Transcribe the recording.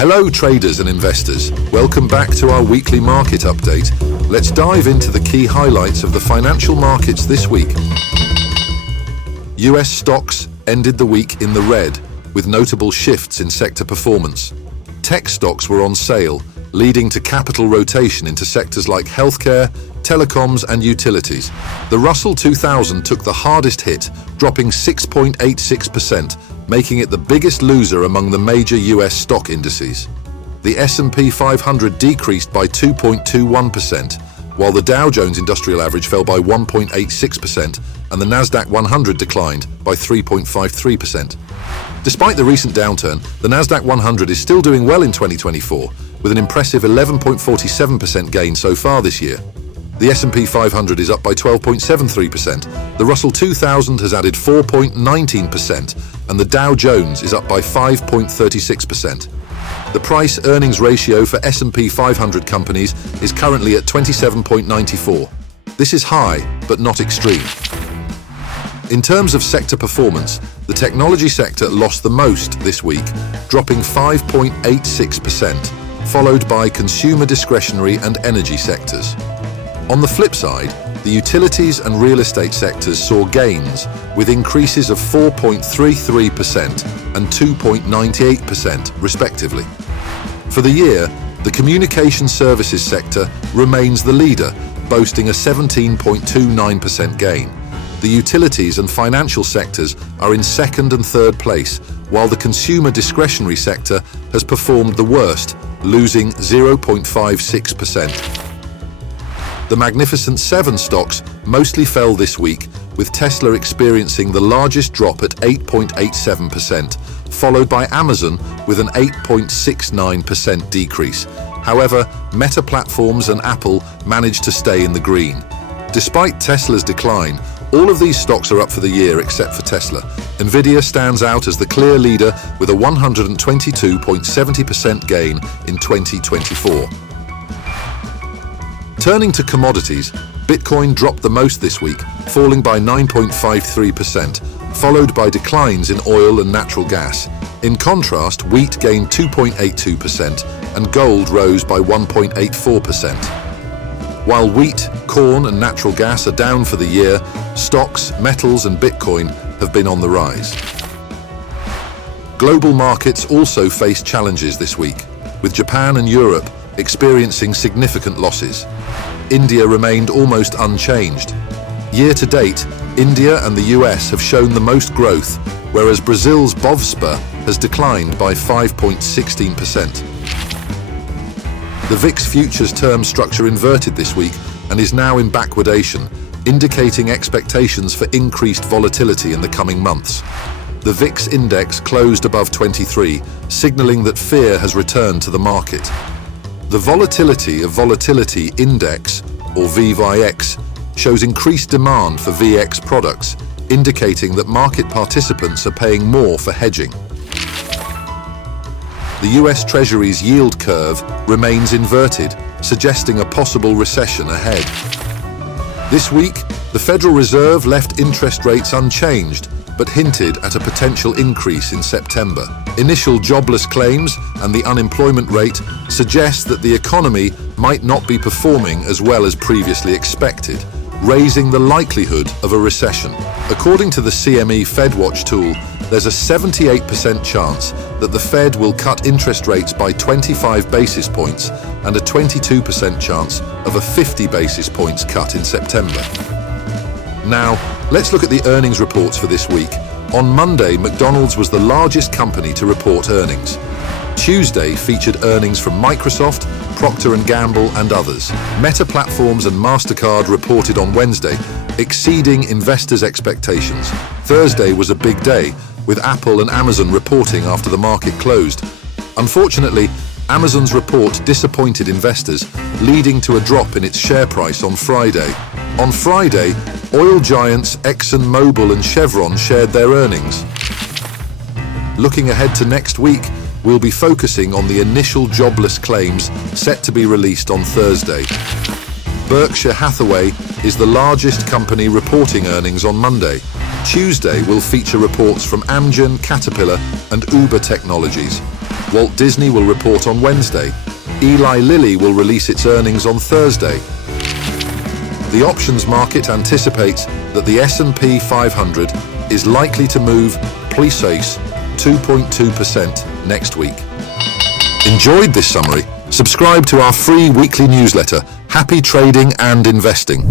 Hello traders and investors, welcome back to our weekly market update. Let's dive into the key highlights of the financial markets this week. US stocks ended the week in the red, with notable shifts in sector performance. Tech stocks were on sale, leading to capital rotation into sectors like healthcare, telecoms and utilities. The Russell 2000 took the hardest hit, dropping 6.86%, making it the biggest loser among the major US stock indices. The S&P 500 decreased by 2.21%, while the Dow Jones Industrial Average fell by 1.86% and the Nasdaq 100 declined by 3.53%. Despite the recent downturn, the Nasdaq 100 is still doing well in 2024, with an impressive 11.47% gain so far this year. The S&P 500 is up by 12.73%, the Russell 2000 has added 4.19%, and the Dow Jones is up by 5.36%. The price-earnings ratio for S&P 500 companies is currently at 27.94. This is high, but not extreme. In terms of sector performance, the technology sector lost the most this week, dropping 5.86%, followed by consumer discretionary and energy sectors. On the flip side, the utilities and real estate sectors saw gains, with increases of 4.33% and 2.98% respectively. For the year, the communication services sector remains the leader, boasting a 17.29% gain. The utilities and financial sectors are in second and third place, while the consumer discretionary sector has performed the worst, losing 0.56%. The Magnificent Seven stocks mostly fell this week, with Tesla experiencing the largest drop at 8.87%, followed by Amazon with an 8.69% decrease. However, Meta Platforms and Apple managed to stay in the green. Despite Tesla's decline, all of these stocks are up for the year except for Tesla. Nvidia stands out as the clear leader with a 122.70% gain in 2024. Turning to commodities, Bitcoin dropped the most this week, falling by 9.53%, followed by declines in oil and natural gas. In contrast, wheat gained 2.82% and gold rose by 1.84%. While wheat, corn and natural gas are down for the year, stocks, metals and Bitcoin have been on the rise. Global markets also faced challenges this week, with Japan and Europe experiencing significant losses. India remained almost unchanged. Year to date, India and the US have shown the most growth, whereas Brazil's Bovespa has declined by 5.16%. The VIX futures term structure inverted this week and is now in backwardation, indicating expectations for increased volatility in the coming months. The VIX index closed above 23, signaling that fear has returned to the market. The Volatility of Volatility Index, or VVIX, shows increased demand for VX products, indicating that market participants are paying more for hedging. The US Treasuries yield curve remains inverted, suggesting a possible recession ahead. This week, the Federal Reserve left interest rates unchanged, but hinted at a potential increase in September. Initial jobless claims and the unemployment rate suggest that the economy might not be performing as well as previously expected, raising the likelihood of a recession. According to the CME FedWatch tool, there's a 78% chance that the Fed will cut interest rates by 25 basis points and a 22% chance of a 50 basis points cut in September. Now, let's look at the earnings reports for this week. On Monday, McDonald's was the largest company to report earnings. Tuesday featured earnings from Microsoft, Procter & Gamble and others. Meta Platforms and MasterCard reported on Wednesday, exceeding investors' expectations. Thursday was a big day, with Apple and Amazon reporting after the market closed. Unfortunately, Amazon's report disappointed investors, leading to a drop in its share price on Friday. On Friday, oil giants ExxonMobil and Chevron shared their earnings. Looking ahead to next week, we'll be focusing on the initial jobless claims set to be released on Thursday. Berkshire Hathaway is the largest company reporting earnings on Monday. Tuesday will feature reports from Amgen, Caterpillar and Uber Technologies. Walt Disney will report on Wednesday. Eli Lilly will release its earnings on Thursday. The options market anticipates that the S&P 500 is likely to move +2.2% next week. Enjoyed this summary? Subscribe to our free weekly newsletter. Happy trading and investing.